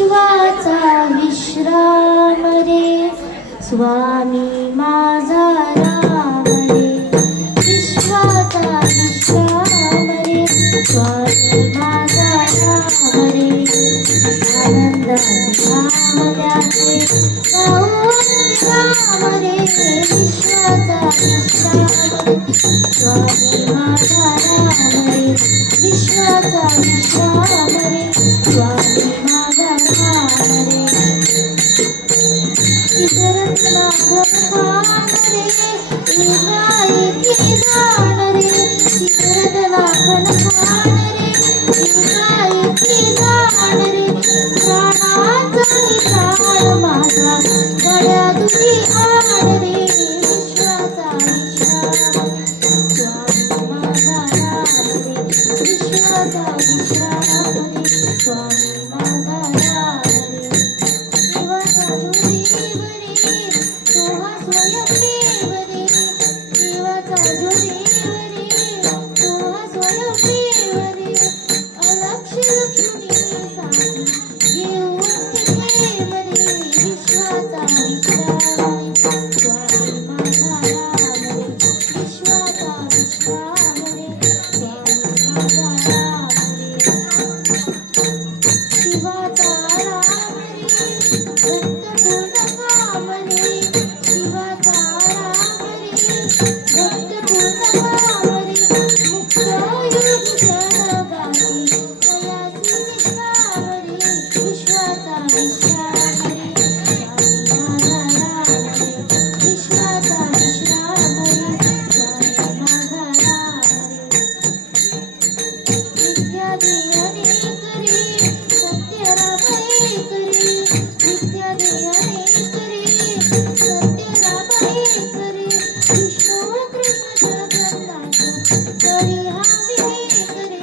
विश्वाचा विश्राम रे स्वामी माझा राम रे. विश्वाचा विश्राम रे स्वामी माझा राम रे. आनंदाचे धाम त्याचे गाऊन राम रे. विश्वाचा विश्राम रे स्वामी माझा राम रे. विश्वाचा विश्राम रे स्वामी माझा राम रे. चितरत नागखान रे एकाएकी जाण रे. चितरत नागखान रे एकाएकी जाण रे. प्राणाचाही प्राण माझा गळ्या तुझी आण रे. विश्वाचा विश्राम स्वामी माझा राम रे. विश्वाचा विश्राम रे स्वामी माझा राम रे. देवाचा जो देव रे तो हा स्वयंदेव रे. देवाचा जो देव रे तो हा स्वयंदेव रे. अलक्ष लक्ष्मीसाठी घेऊन प्रेम रे. विश्वाचा विश्राम रे स्वामी माझा राम रे. विश्वाचा विश्राम रे स्वामी माझा राम रे. शिवाचा राम रे भक्त पूर्ण काम रे. शिवाचा राम रे भक्त पूर्ण काम रे. मुक्त योग जगावे तयासी निष्काम रे. विश्वाचा विश्राम रे स्वामी माझा राम रे. विश्वाचा विश्राम रे स्वामी माझा राम रे. विद्या दे अनेक रे सत्यराम एक रे. विद्या दे अनेक रे सत्यराम एक रे. विष्णू कृष्ण जगन्नाथ तरी हा विवेक रे.